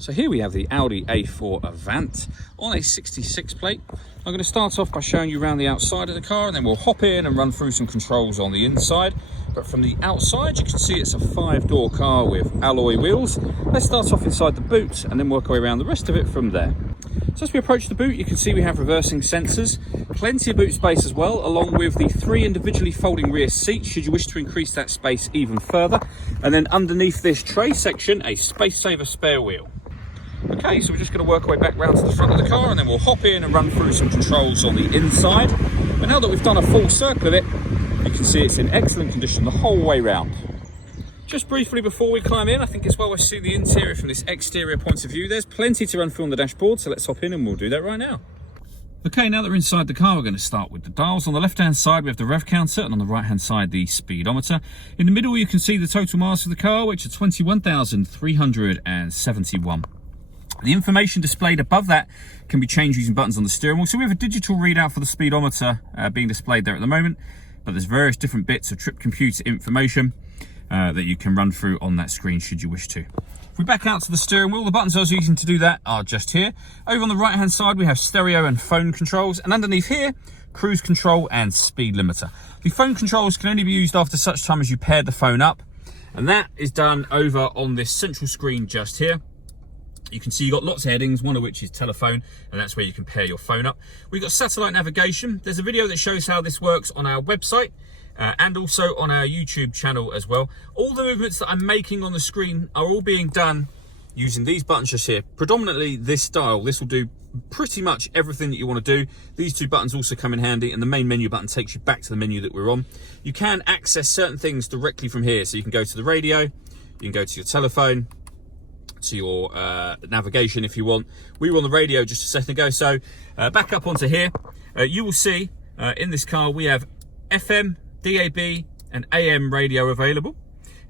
So here we have the Audi A4 Avant on a 66 plate. I'm going to start off by showing you around the outside of the car, and then we'll hop in and run through some controls on the inside. But from the outside, you can see it's a 5-door car with alloy wheels. Let's start off inside the boot and then work our way around the rest of it from there. So as we approach the boot, you can see we have reversing sensors, plenty of boot space as well, along with the 3 individually folding rear seats should you wish to increase that space even further. And then underneath this tray section, a space saver spare wheel. Okay, so we're just going to work our way back round to the front of the car, and then we'll hop in and run through some controls on the inside. But now that we've done a full circle of it, you can see it's in excellent condition the whole way round. Just briefly before we climb in, I think it's well worth seeing the interior from this exterior point of view. There's plenty to run through on the dashboard, so let's hop in and we'll do that right now. Okay, now that we're inside the car, we're going to start with the dials. On the left-hand side, we have the rev counter, and on the right-hand side, the speedometer. In the middle, you can see the total miles of the car, which are 21,371. The information displayed above that can be changed using buttons on the steering wheel. So we have a digital readout for the speedometer being displayed there at the moment, but there's various different bits of trip computer information that you can run through on that screen should you wish to. If we back out to the steering wheel, the buttons I was using to do that are just here. Over on the right hand side, we have stereo and phone controls, and underneath here, cruise control and speed limiter. The phone controls can only be used after such time as you pair the phone up, and that is done over on this central screen just here. You can see you've got lots of headings, one of which is telephone, and that's where you can pair your phone up. We've got satellite navigation. There's a video that shows how this works on our website and also on our YouTube channel as well. All the movements that I'm making on the screen are all being done using these buttons just here. Predominantly this dial. This will do pretty much everything that you want to do. These 2 buttons also come in handy, and the main menu button takes you back to the menu that we're on. You can access certain things directly from here. So you can go to the radio, you can go to your telephone, to your navigation if you want. We were on the radio just a second ago, so back up onto here. You will see in this car we have FM, DAB and AM radio available.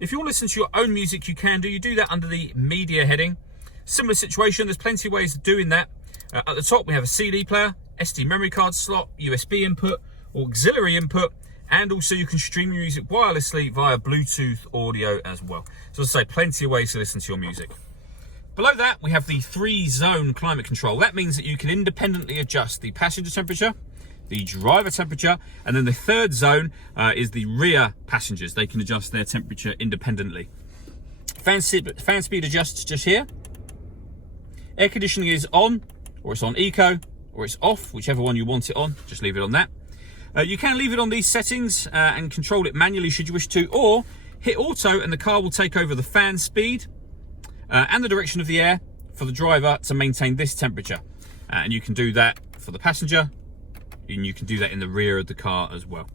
If you want to listen to your own music, you can do. You do that under the media heading. Similar situation, there's plenty of ways of doing that. At the top we have a CD player, SD memory card slot, USB input, auxiliary input, and also you can stream your music wirelessly via Bluetooth audio as well. So as I say, plenty of ways to listen to your music. Below that, we have the 3-zone climate control. That means that you can independently adjust the passenger temperature, the driver temperature, and then the 3rd zone is the rear passengers. They can adjust their temperature independently. Fan speed adjusts just here. Air conditioning is on, or it's on eco, or it's off, whichever one you want it on. Just leave it on that. You can leave it on these settings and control it manually should you wish to, or hit auto and the car will take over the fan speed and the direction of the air for the driver to maintain this temperature. And you can do that for the passenger, and you can do that in the rear of the car as well.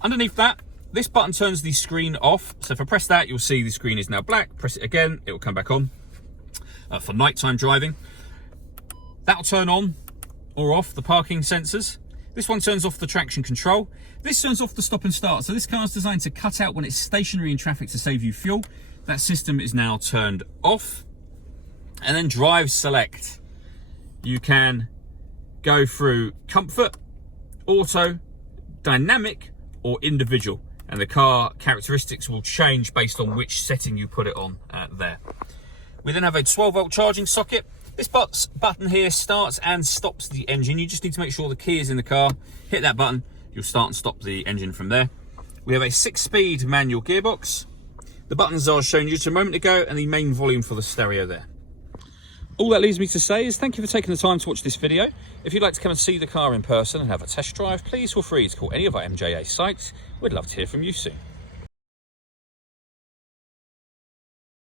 Underneath that, this button turns the screen off. So if I press that, you'll see the screen is now black. Press it again, it will come back on for nighttime driving. That'll turn on or off the parking sensors. This one turns off the traction control. This turns off the stop and start. So this car is designed to cut out when it's stationary in traffic to save you fuel. That system is now turned off. And then drive select. You can go through comfort, auto, dynamic, or individual. And the car characteristics will change based on which setting you put it on there. We then have a 12-volt charging socket. This button here starts and stops the engine. You just need to make sure the key is in the car. Hit that button, you'll start and stop the engine from there. We have a 6-speed manual gearbox. The buttons I was showing you just a moment ago, and the main volume for the stereo there. All that leaves me to say is thank you for taking the time to watch this video. If you'd like to come and see the car in person and have a test drive, please feel free to call any of our MJA sites. We'd love to hear from you soon.